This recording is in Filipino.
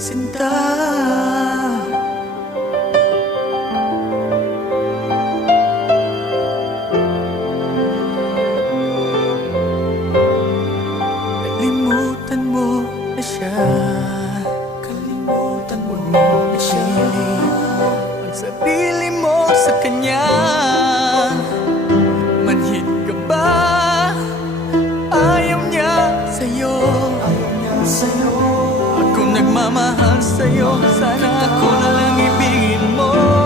sinta. Kalimutan mo na siya, kalimutan mo na siya. Ang sarili mo sa kanya, manhid ka ba? Ayaw niya sa'yo, ayaw niya sa'yo. Ako nagmamahal sa'yo, sana ako na lang ibigin mo.